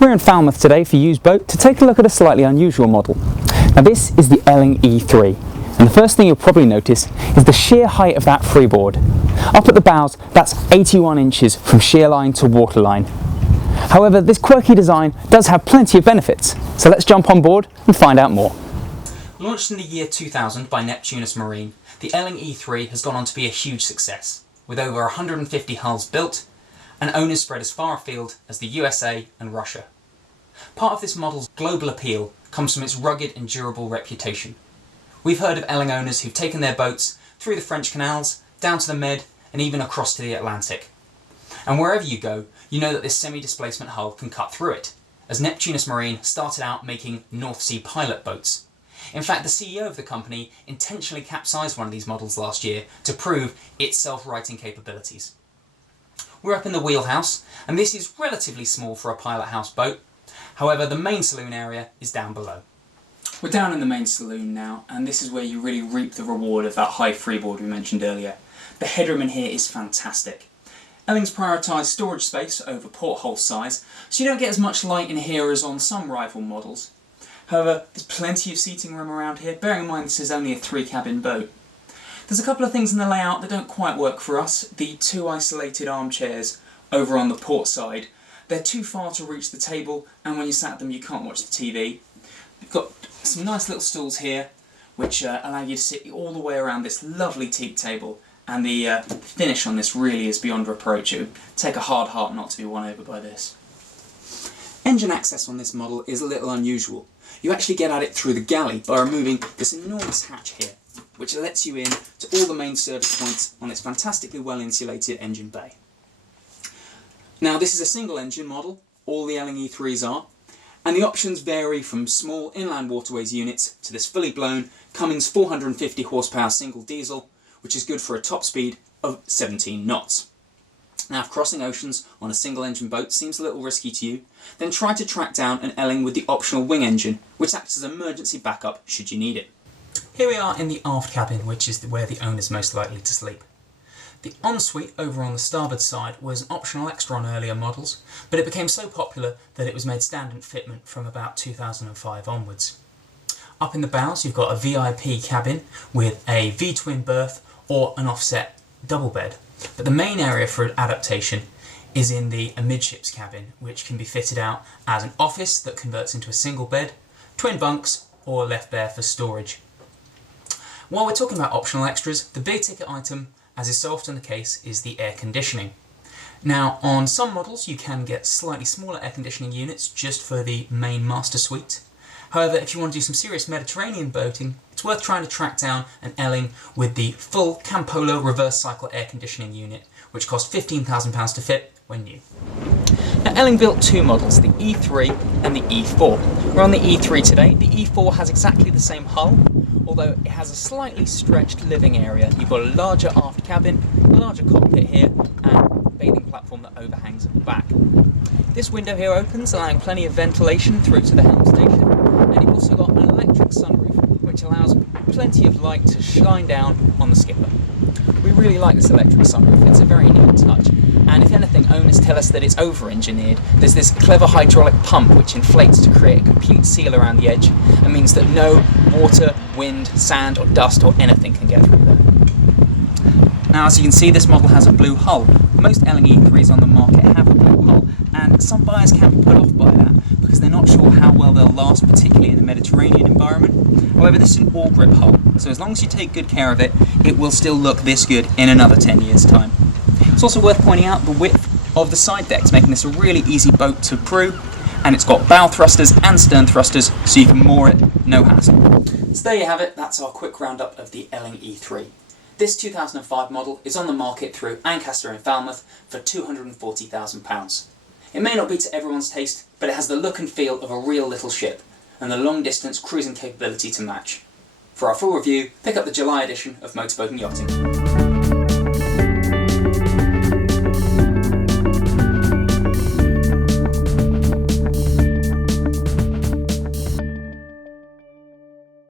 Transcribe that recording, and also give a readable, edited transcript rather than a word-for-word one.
We're in Falmouth today for Used Boat to take a look at a slightly unusual model. Now this is the Elling E3, and the first thing you'll probably notice is the sheer height of that freeboard. Up at the bows, that's 81 inches from shear line to waterline. However, this quirky design does have plenty of benefits, so let's jump on board and find out more. Launched in the year 2000 by Neptunus Marine, the Elling E3 has gone on to be a huge success, with over 150 hulls built and owners spread as far afield as the USA and Russia. Part of this model's global appeal comes from its rugged and durable reputation. We've heard of Elling owners who've taken their boats through the French canals, down to the Med, and even across to the Atlantic. And wherever you go, you know that this semi-displacement hull can cut through it, as Neptunus Marine started out making North Sea pilot boats. In fact, the CEO of the company intentionally capsized one of these models last year to prove its self-righting capabilities. We're up in the wheelhouse, and this is relatively small for a pilot house boat. However, the main saloon area is down below. We're down in the main saloon now, and this is where you really reap the reward of that high freeboard we mentioned earlier. The headroom in here is fantastic. Elling's prioritised storage space over porthole size, so you don't get as much light in here as on some rival models. However, there's plenty of seating room around here, bearing in mind this is only a 3-cabin boat. There's a couple of things in the layout that don't quite work for us. The 2 isolated armchairs over on the port side, they're too far to reach the table, and when you sat them you can't watch the TV. We've got some nice little stools here which allow you to sit all the way around this lovely teak table, and the finish on this really is beyond reproach. It would take a hard heart not to be won over by this. Engine access on this model is a little unusual. You actually get at it through the galley by removing this enormous hatch here, which lets you in to all the main service points on this fantastically well insulated engine bay. Now this is a single engine model, all the Elling E3s are, and the options vary from small inland waterways units to this fully blown Cummins 450 horsepower single diesel, which is good for a top speed of 17 knots. Now if crossing oceans on a single engine boat seems a little risky to you, then try to track down an Elling with the optional wing engine, which acts as emergency backup should you need it. Here we are in the aft cabin, which is where the owner's most likely to sleep. The ensuite over on the starboard side was an optional extra on earlier models, but it became so popular that it was made standard fitment from about 2005 onwards. Up in the bows you've got a VIP cabin with a V-twin berth or an offset double bed, but the main area for adaptation is in the amidships cabin, which can be fitted out as an office that converts into a single bed, twin bunks, or left bare for storage. While we're talking about optional extras, the big ticket item, as is so often the case, is the air conditioning. Now on some models you can get slightly smaller air conditioning units just for the main master suite. However, if you want to do some serious Mediterranean boating, it's worth trying to track down an Elling with the full Campolo reverse cycle air conditioning unit, which cost £15,000 to fit when new. Now Elling built 2 models, the E3 and the E4. We're on the E3 today. The E4 has exactly the same hull, although it has a slightly stretched living area. You've got a larger aft cabin, a larger cockpit here, and a bathing platform that overhangs at the back. This window here opens, allowing plenty of ventilation through to the helm station, and you've also got an electric sunroof, which allows plenty of light to shine down on the skipper. We really like this electric sunroof, it's a very neat touch, and if anything, owners tell us that it's over-engineered. There's this clever hydraulic pump which inflates to create a complete seal around the edge, and means that no water, wind, sand or dust or anything can get through there. Now as you can see, this model has a blue hull. Most Elling E3s on the market have a blue hull, and some buyers can be put off by that because they're not sure how well they'll last, particularly in a Mediterranean environment. However, this is an all-grip hull, so as long as you take good care of it, it will still look this good in another 10 years' time. It's also worth pointing out the width of the side decks, making this a really easy boat to crew, and it's got bow thrusters and stern thrusters, so you can moor it, no hassle. So there you have it, that's our quick roundup of the Elling E3. This 2005 model is on the market through Ancaster in Falmouth for £240,000. It may not be to everyone's taste, but it has the look and feel of a real little ship, and the long distance cruising capability to match. For our full review, pick up the July edition of Motor Boat Yachting.